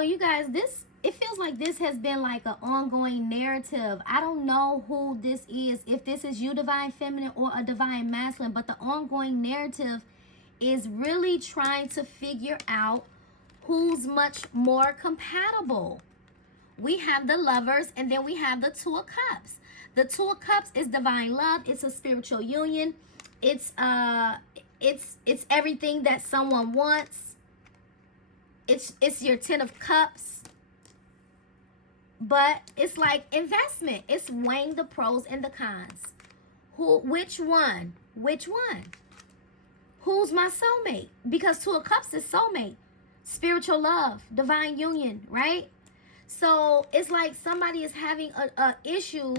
So you guys, it feels like this has been like an ongoing narrative. I don't know who this is, if this is you, divine feminine, or a divine masculine, but the ongoing narrative is really trying to figure out who's much more compatible. We have the Lovers, and then we have the Two of Cups. The Two of Cups is divine love. It's a spiritual union. It's everything that someone wants. It's your Ten of Cups. But it's like investment. It's weighing the pros and the cons. Which one? Which one? Who's my soulmate? Because Two of Cups is soulmate. Spiritual love, divine union, right? So it's like somebody is having a issue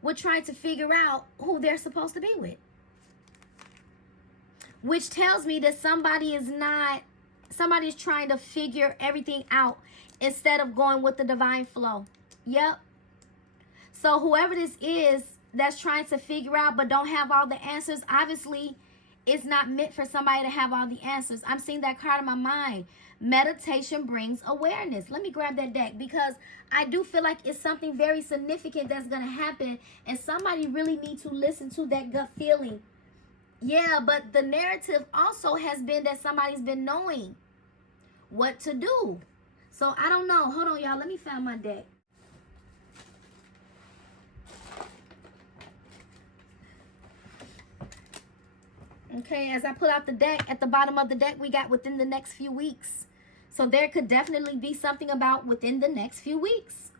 with trying to figure out who they're supposed to be with. Which tells me that somebody's trying to figure everything out instead of going with the divine flow. Yep. So whoever this is that's trying to figure out but don't have all the answers, obviously it's not meant for somebody to have all the answers. I'm seeing that card in my mind. Meditation brings awareness. Let me grab that deck because I do feel like it's something very significant that's going to happen, and somebody really needs to listen to that gut feeling. Yeah, but the narrative also has been that somebody's been knowing what to do. So I don't know. Hold on, y'all. Let me find my deck. Okay, as I pull out the deck, at the bottom of the deck, we got within the next few weeks. So there could definitely be something about within the next few weeks.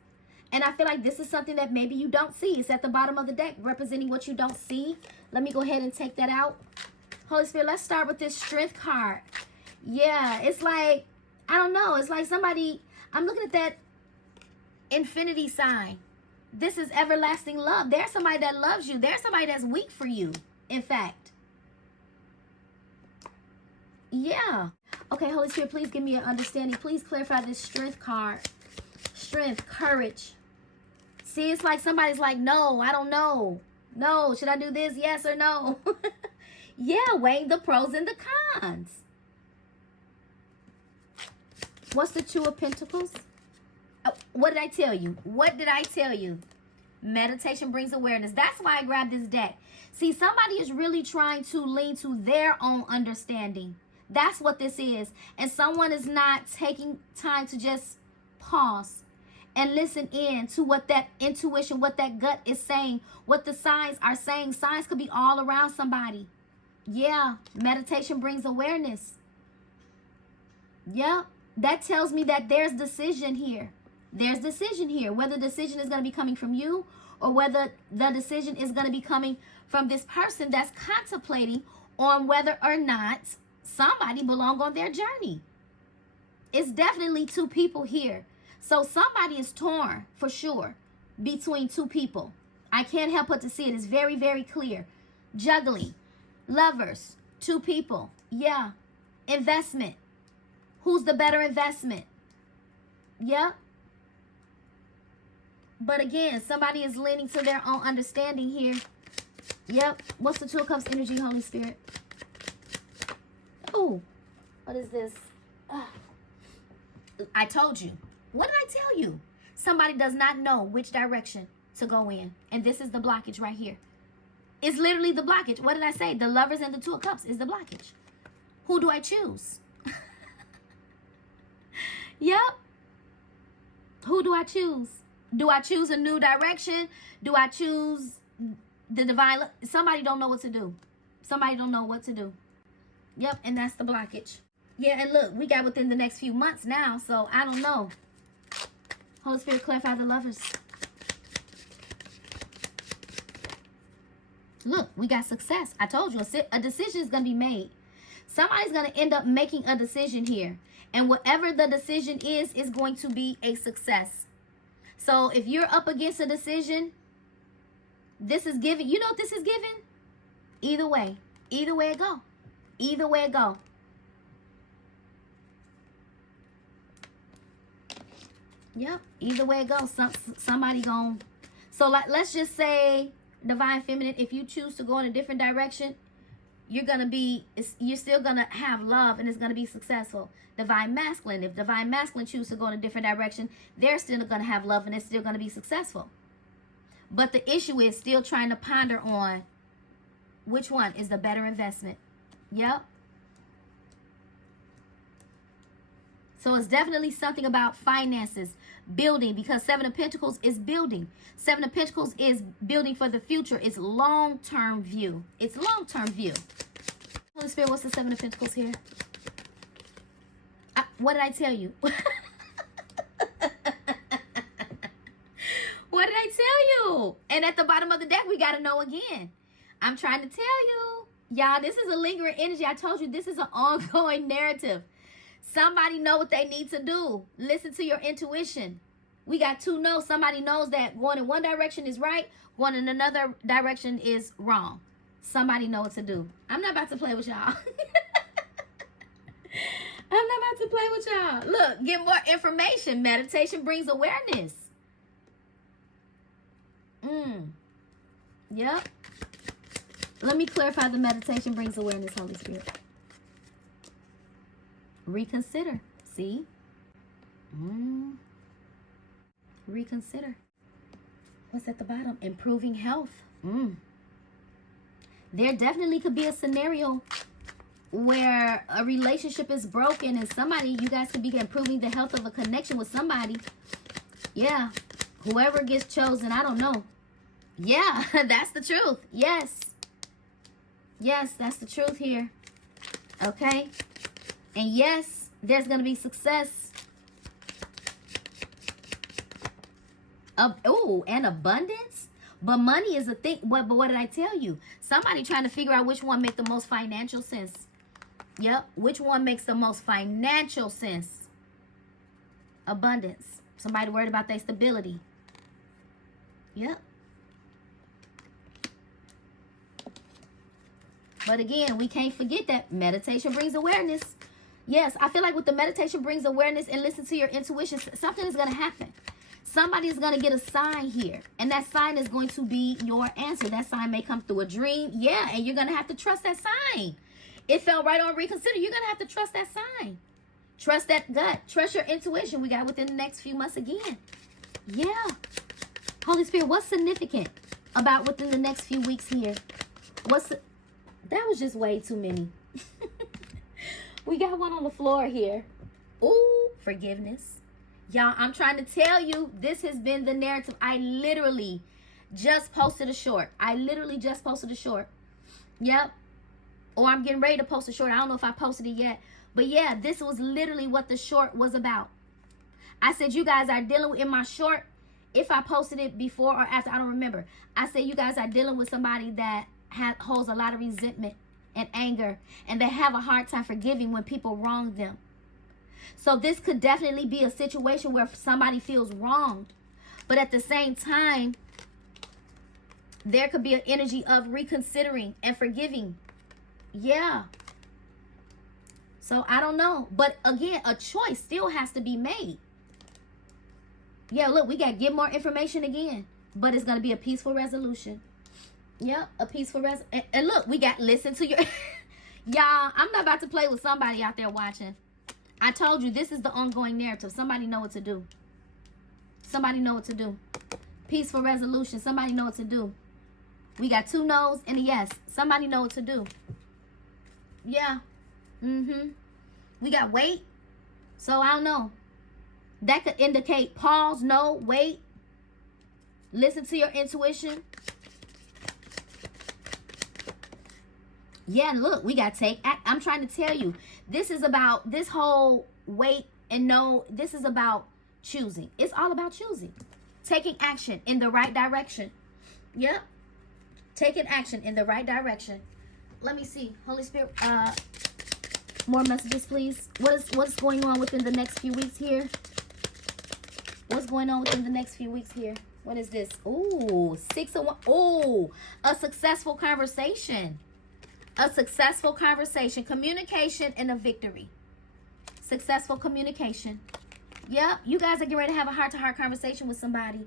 And I feel like this is something that maybe you don't see. It's at the bottom of the deck, representing what you don't see. Let me go ahead and take that out. Holy Spirit, let's start with this Strength card. Yeah, it's like, I don't know. It's like somebody, I'm looking at that infinity sign. This is everlasting love. There's somebody that loves you. There's somebody that's weak for you, in fact. Yeah. Okay, Holy Spirit, please give me an understanding. Please clarify this Strength card. Strength, courage. See, it's like somebody's like, no, I don't know. No, should I do this? Yes or no? Yeah, weighing the pros and the cons. What's the Two of Pentacles? Oh, what did I tell you? What did I tell you? Meditation brings awareness. That's why I grabbed this deck. See, somebody is really trying to lean to their own understanding. That's what this is. And someone is not taking time to just pause and listen in to what that intuition, what that gut is saying, what the signs are saying. Signs could be all around somebody. Yeah, meditation brings awareness. Yeah, that tells me that there's decision here. There's decision here. Whether the decision is going to be coming from you or whether the decision is going to be coming from this person that's contemplating on whether or not somebody belong on their journey. It's definitely two people here. So somebody is torn for sure between two people. I can't help but to see it. It's very, very clear. Juggling. Lovers. Two people. Yeah. Investment. Who's the better investment? Yeah. But again, somebody is leaning to their own understanding here. Yep. What's the Two of Cups energy, Holy Spirit? Oh, what is this? I told you. What did I tell you? Somebody does not know which direction to go in. And this is the blockage right here. It's literally the blockage. What did I say? The Lovers and the Two of Cups is the blockage. Who do I choose? Yep. Who do I choose? Do I choose a new direction? Do I choose the divine? Somebody don't know what to do. Somebody don't know what to do. Yep, and that's the blockage. Yeah, and look, we got within the next few months now, so I don't know. Holy Spirit, clarify the Lovers. Look, we got success. I told you, a decision is going to be made. Somebody's going to end up making a decision here. And whatever the decision is going to be a success. So if you're up against a decision, this is given. You know what this is given? Either way. Either way it go. Either way it go. Yep. Either way it goes. Somebody gone. So let's just say, divine feminine, if you choose to go in a different direction, you're still gonna have love, and it's gonna be successful. Divine masculine, if divine masculine choose to go in a different direction, they're still gonna have love, and it's still gonna be successful. But the issue is still trying to ponder on which one is the better investment. Yep. So it's definitely something about finances, building, because Seven of Pentacles is building. Seven of Pentacles is building for the future. It's long-term view. It's long-term view. Holy Spirit, what's the Seven of Pentacles here? What did I tell you? What did I tell you? And at the bottom of the deck, we got to know again. I'm trying to tell you. Y'all, this is a lingering energy. I told you this is an ongoing narrative. Somebody know what they need to do. Listen to your intuition. We got two no's. Somebody knows that going in one direction is right, going in another direction is wrong. Somebody know what to do. I'm not about to play with y'all. I'm not about to play with y'all. Look, get more information. Meditation brings awareness. Yep. Let me clarify the meditation brings awareness, Holy Spirit. Reconsider. See? Reconsider. What's at the bottom? Improving health. There definitely could be a scenario where a relationship is broken and you guys could be improving the health of a connection with somebody. Yeah. Whoever gets chosen, I don't know. Yeah, that's the truth. Yes. Yes, that's the truth here. Okay. And yes, there's going to be success. And abundance. But money is a thing. But what did I tell you? Somebody trying to figure out which one makes the most financial sense. Yep. Which one makes the most financial sense? Abundance. Somebody worried about their stability. Yep. But again, we can't forget that meditation brings awareness. Yes, I feel like with the meditation brings awareness and listen to your intuition, something is going to happen. Somebody is going to get a sign here. And that sign is going to be your answer. That sign may come through a dream. Yeah, and you're going to have to trust that sign. It fell right on reconsider. You're going to have to trust that sign. Trust that gut. Trust your intuition. We got within the next few months again. Yeah. Holy Spirit, what's significant about within the next few weeks here? That was just way too many. We got one on the floor here. Ooh, forgiveness. Y'all, I'm trying to tell you, this has been the narrative. I literally just posted a short. Yep. Or I'm getting ready to post a short. I don't know if I posted it yet. But yeah, this was literally what the short was about. I said, you guys are dealing with, in my short, if I posted it before or after, I don't remember. I said, you guys are dealing with somebody that holds a lot of resentment and anger, and they have a hard time forgiving when people wrong them. So this could definitely be a situation where somebody feels wronged, but at the same time, there could be an energy of reconsidering and forgiving. Yeah. So I don't know, but again, a choice still has to be made. Yeah, look, we got to get more information again, but it's going to be a peaceful resolution. Yep, a peaceful and look, we got listen to your y'all. I'm not about to play with somebody out there watching. I told you this is the ongoing narrative. Somebody know what to do. Somebody know what to do. Peaceful resolution. Somebody know what to do. We got two no's and a yes. Somebody know what to do. Yeah. We got wait. So I don't know. That could indicate pause, no, wait. Listen to your intuition. Yeah, look, we got to take act. I'm trying to tell you, this is about this whole wait and no. This is about choosing. It's all about choosing. Taking action in the right direction. Yep. Taking action in the right direction. Let me see. Holy Spirit, more messages, please. What's going on within the next few weeks here? What's going on within the next few weeks here? What is this? Ooh, 6 of 1. Ooh, a successful conversation. A successful conversation, communication, and a victory. Successful communication. Yep, you guys are getting ready to have a heart-to-heart conversation with somebody.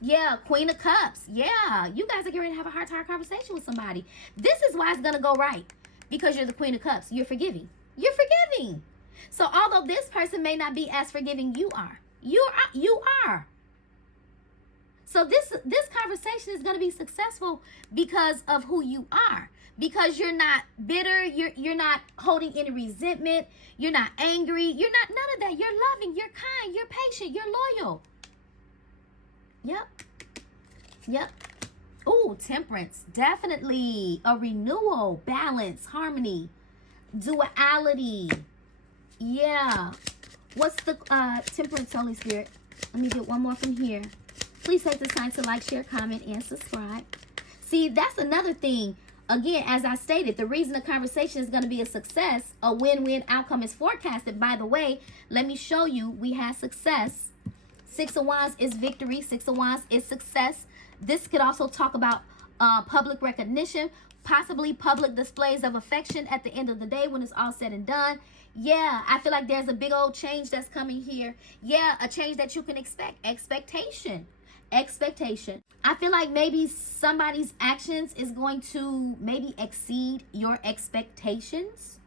Yeah, Queen of Cups. Yeah, you guys are getting ready to have a heart-to-heart conversation with somebody. This is why it's going to go right. because you're the Queen of Cups. You're forgiving. You're forgiving. So although this person may not be as forgiving, you are. You are. So this conversation is going to be successful because of who you are. Because you're not bitter, you're not holding any resentment, you're not angry, you're not none of that. You're loving, you're kind, you're patient, you're loyal. Yep. Oh, temperance. Definitely a renewal, balance, harmony, duality. Yeah. What's the temperance, Holy Spirit? Let me get one more from here. Please take the time to like, share, comment, and subscribe. See, that's another thing. Again, as I stated, the reason the conversation is going to be a success, a win-win outcome is forecasted. By the way, let me show you, we have success. 6 of Wands is victory. 6 of Wands is success. This could also talk about public recognition, possibly public displays of affection at the end of the day when it's all said and done. Yeah, I feel like there's a big old change that's coming here. Yeah, a change that you can expect. Expectation. I feel like maybe somebody's actions is going to maybe exceed your expectations,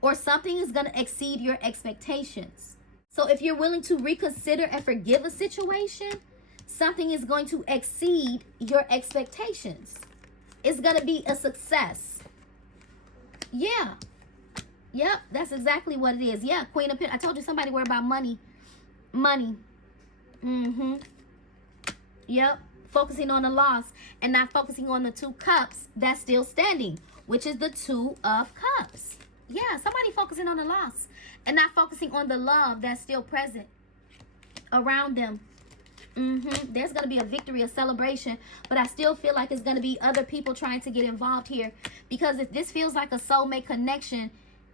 or something is going to exceed your expectations. So if you're willing to reconsider and forgive a situation, something is going to exceed your expectations. It's going to be a success. Yeah. Yep, that's exactly what it is. Yeah, Queen of Pentacles. I told you somebody worried about money. Yep, focusing on the loss and not focusing on the 2 cups that's still standing, which is the 2 of Cups. Yeah, somebody focusing on the loss and not focusing on the love that's still present around them. There's going to be a victory, a celebration, but I still feel like it's going to be other people trying to get involved here, because if this feels like a soulmate connection,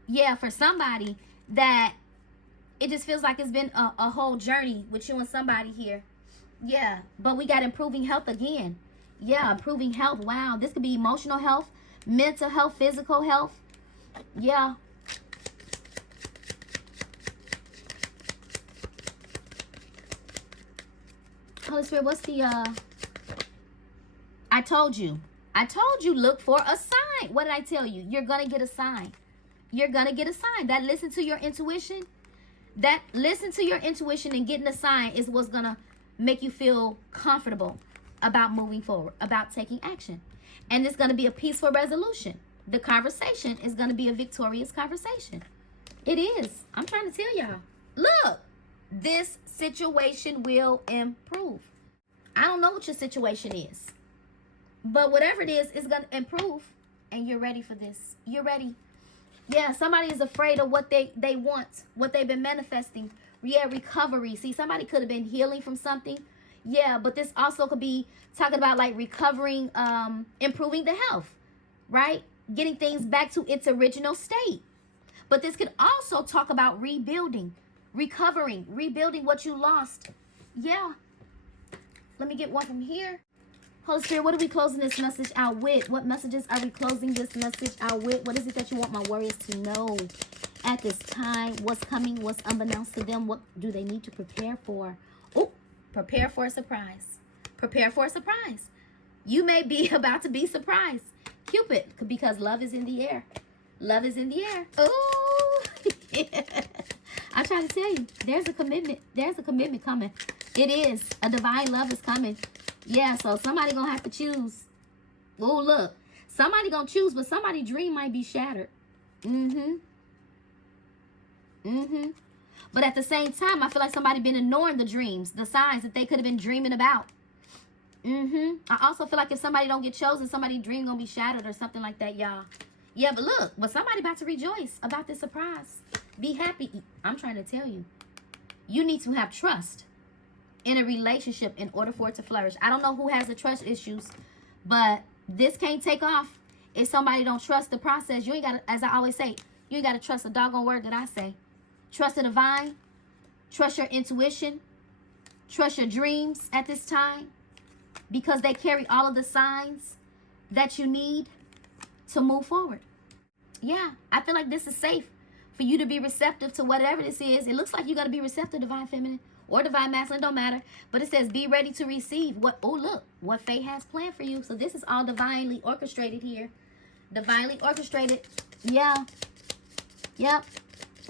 yeah, for somebody, that it just feels like it's been a whole journey with you and somebody here. Yeah, but we got improving health again. Yeah, improving health. Wow, this could be emotional health, mental health, physical health. Yeah. Holy Spirit, what's the I told you, look for a sign. What did I tell you? You're gonna get a sign. You're gonna get a sign. That listen to your intuition. That listen to your intuition and getting a sign is what's gonna make you feel comfortable about moving forward, about taking action. And it's gonna be a peaceful resolution. The conversation is gonna be a victorious conversation. It is. I'm trying to tell y'all. Look, this situation will improve. I don't know what your situation is, but whatever it is, it's gonna improve. And you're ready for this. You're ready. Yeah, somebody is afraid of what they want, what they've been manifesting. Yeah, recovery. See, somebody could have been healing from something. Yeah, but this also could be talking about like recovering, improving the health, right? Getting things back to its original state. But this could also talk about rebuilding, recovering, rebuilding what you lost. Yeah. Let me get one from here. Holy Spirit, what are we closing this message out with? What messages are we closing this message out with? What is it that you want my warriors to know at this time? What's coming? What's unbeknownst to them? What do they need to prepare for? Oh, prepare for a surprise. Prepare for a surprise. You may be about to be surprised. Cupid, because love is in the air. Love is in the air. Oh, yeah. I'm trying to tell you, there's a commitment. There's a commitment coming. It is. A divine love is coming. Yeah, so somebody gonna have to choose. Oh, look. Somebody gonna choose, but somebody's dream might be shattered. But at the same time, I feel like somebody been ignoring the dreams, the signs that they could have been dreaming about. I also feel like if somebody don't get chosen, somebody's dream gonna be shattered or something like that, y'all. Yeah, but look, but somebody about to rejoice about this surprise. Be happy. I'm trying to tell you, you need to have trust in a relationship in order for it to flourish. I don't know who has the trust issues, but this can't take off if somebody don't trust the process. You ain't got to, as I always say, you ain't got to trust a doggone word that I say. Trust the divine. Trust your intuition. Trust your dreams at this time, because they carry all of the signs that you need to move forward. Yeah, I feel like this is safe for you to be receptive to whatever this is. It looks like you're going to be receptive, divine feminine or divine masculine, don't matter. But it says be ready to receive what, oh look, what fate has planned for you. So this is all divinely orchestrated here. Divinely orchestrated. Yeah. Yep.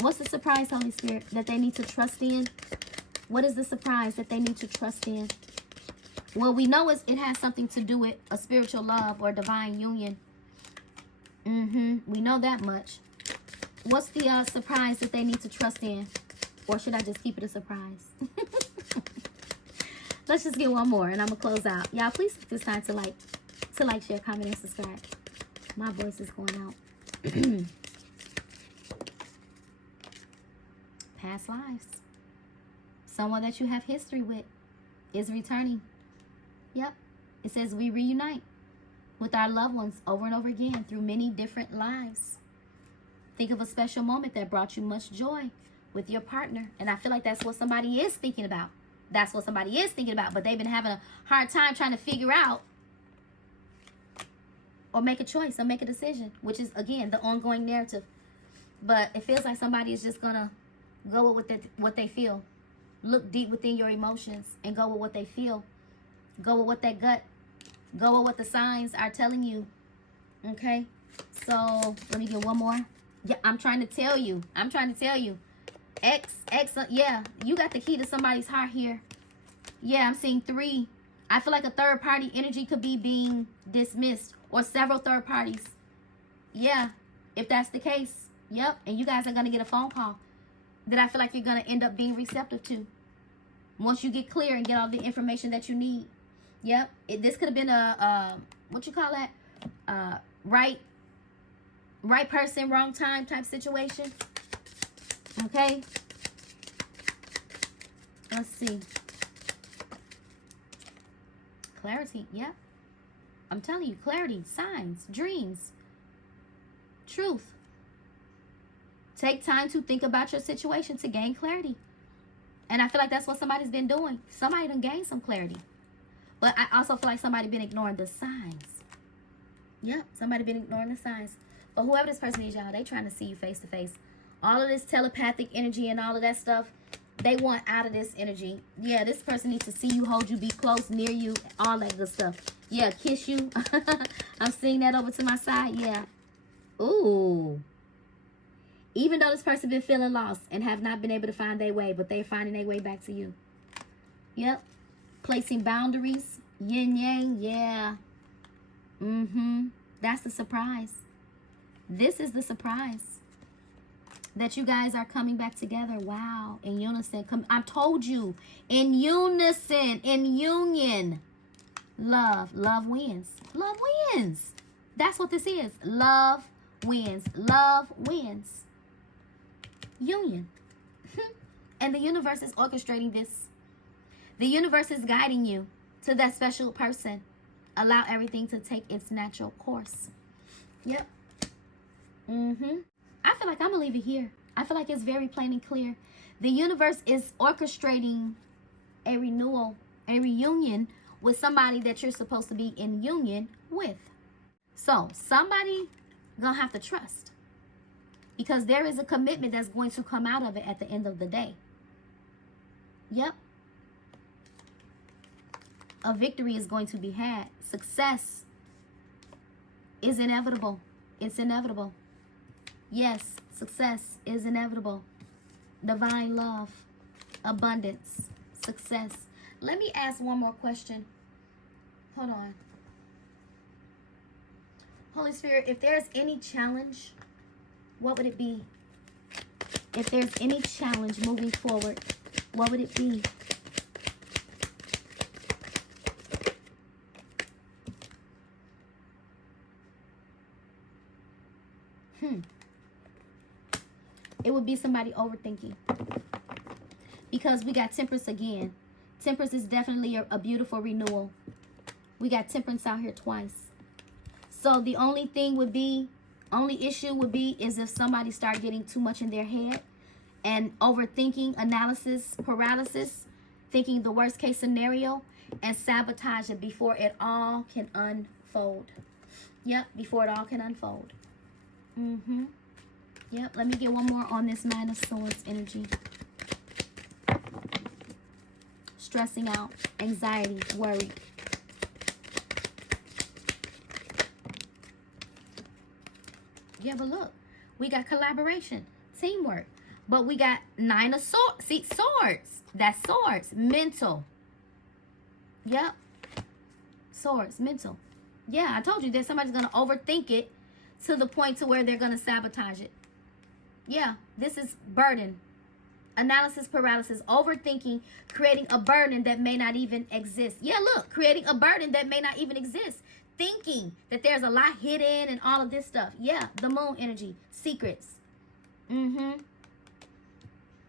What's the surprise, Holy Spirit, that they need to trust in? What is the surprise that they need to trust in? Well, we know it has something to do with a spiritual love or divine union. We know that much. What's the surprise that they need to trust in? Or should I just keep it a surprise? Let's just get one more and I'm going to close out. Y'all, please take this time to like, share, comment, and subscribe. My voice is going out. Past lives. Someone that you have history with is returning. Yep. It says we reunite with our loved ones over and over again through many different lives. Think of a special moment that brought you much joy with your partner. And I feel like that's what somebody is thinking about. That's what somebody is thinking about. But they've been having a hard time trying to figure out or make a choice or make a decision, which is, again, the ongoing narrative. But it feels like somebody is just going to go with what they feel. Look deep within your emotions and go with what they feel. Go with what that gut. Go with what the signs are telling you. Okay? So, let me get one more. Yeah, I'm trying to tell you. X, yeah, you got the key to somebody's heart here. Yeah, I'm seeing 3. I feel like a third party energy could be being dismissed or several third parties. Yeah, if that's the case. Yep, and you guys are going to get a phone call that I feel like you're going to end up being receptive to. Once you get clear and get all the information that you need. Yep, this could have been a, what you call that? Right person, wrong time type situation. Okay. Let's see. Clarity. Yeah. I'm telling you. Clarity. Signs. Dreams. Truth. Take time to think about your situation to gain clarity. And I feel like that's what somebody's been doing. Somebody done gained some clarity. But I also feel like somebody been ignoring the signs. Yep. Somebody been ignoring the signs. But whoever this person is, y'all, they trying to see you face to face. All of this telepathic energy and all of that stuff, they want out of this energy. Yeah, this person needs to see you, hold you, be close, near you, all that good stuff. Yeah, kiss you. I'm seeing that over to my side. Yeah. Ooh. Even though this person been feeling lost and have not been able to find their way, but they're finding their way back to you. Yep. Placing boundaries. Yin yang. Yeah. That's the surprise. This is the surprise. That you guys are coming back together. Wow. In unison. I told you. In unison. In union. Love. Love wins. Love wins. That's what this is. Love wins. Love wins. Union. And the universe is orchestrating this. The universe is guiding you to that special person. Allow everything to take its natural course. Yep. I feel like I'm going to leave it here. I feel like it's very plain and clear. The universe is orchestrating a renewal, a reunion with somebody that you're supposed to be in union with. So, somebody going to have to trust. Because there is a commitment that's going to come out of it at the end of the day. Yep. A victory is going to be had. Success is inevitable. It's inevitable. Yes, success is inevitable. Divine love, abundance, success. Let me ask one more question. Hold on. Holy Spirit, if there's any challenge, what would it be? If there's any challenge moving forward, what would it be? It would be somebody overthinking. Because we got temperance again. Temperance is definitely a beautiful renewal. We got temperance out here twice. So the only thing would be, only issue would be is if somebody start getting too much in their head and overthinking, analysis, paralysis, thinking the worst case scenario and sabotage it before it all can unfold. Yep, before it all can unfold. Yep, let me get one more on this Nine of Swords energy. Stressing out, anxiety, worry. Yeah, but look, we got collaboration, teamwork. But we got 9 of swords. See, swords. That's swords. Mental. Yep. Swords. Mental. Yeah, I told you that somebody's going to overthink it to the point to where they're going to sabotage it. Yeah, this is burden. Analysis paralysis. Overthinking. Creating a burden that may not even exist. Yeah, look. Creating a burden that may not even exist. Thinking that there's a lot hidden and all of this stuff. Yeah, the moon energy. Secrets.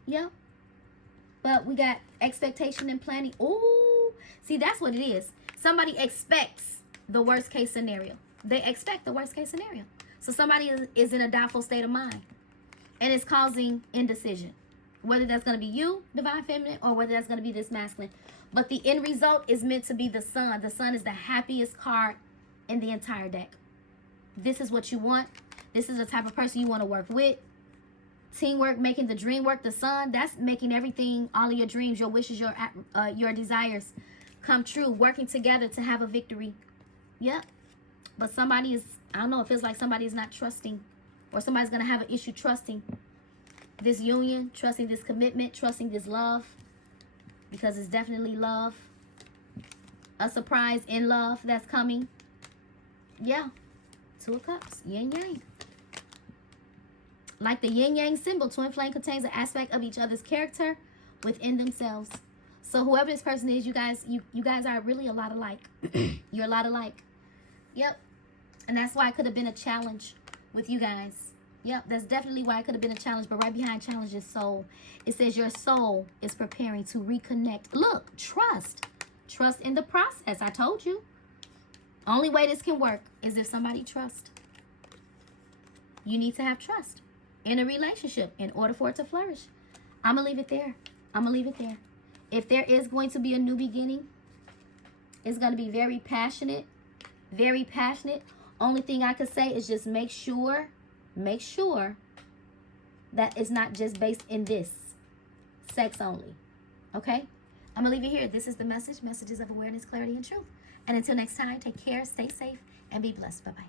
Yeah. But we got expectation and planning. Ooh. See, that's what it is. Somebody expects the worst case scenario. They expect the worst case scenario. So somebody is in a doubtful state of mind. And it's causing indecision. Whether that's going to be you, divine feminine, or whether that's going to be this masculine. But the end result is meant to be the sun. The sun is the happiest card in the entire deck. This is what you want. This is the type of person you want to work with. Teamwork, making the dream work. The sun, that's making everything, all of your dreams, your wishes, your desires come true. Working together to have a victory. Yep. But somebody is, I don't know, it feels like somebody is not trusting, or somebody's going to have an issue trusting this union, trusting this commitment, trusting this love, because it's definitely love. A surprise in love that's coming. Yeah. 2 of Cups. Yin yang. Like the yin yang symbol, twin flame contains an aspect of each other's character within themselves. So whoever this person is, you guys are really a lot alike. You're a lot alike. Yep. And that's why it could have been a challenge with you guys. Yep, that's definitely why it could have been a challenge. But right behind challenge is soul. It says your soul is preparing to reconnect. Look, trust. Trust in the process. I told you. Only way this can work is if somebody trusts. You need to have trust in a relationship in order for it to flourish. I'm going to leave it there. I'm going to leave it there. If there is going to be a new beginning, it's going to be very passionate. Very passionate. Only thing I could say is just make sure that it's not just based in this. Sex only. Okay? I'm going to leave it here. This is the message. Messages of awareness, clarity, and truth. And until next time, take care, stay safe, and be blessed. Bye-bye.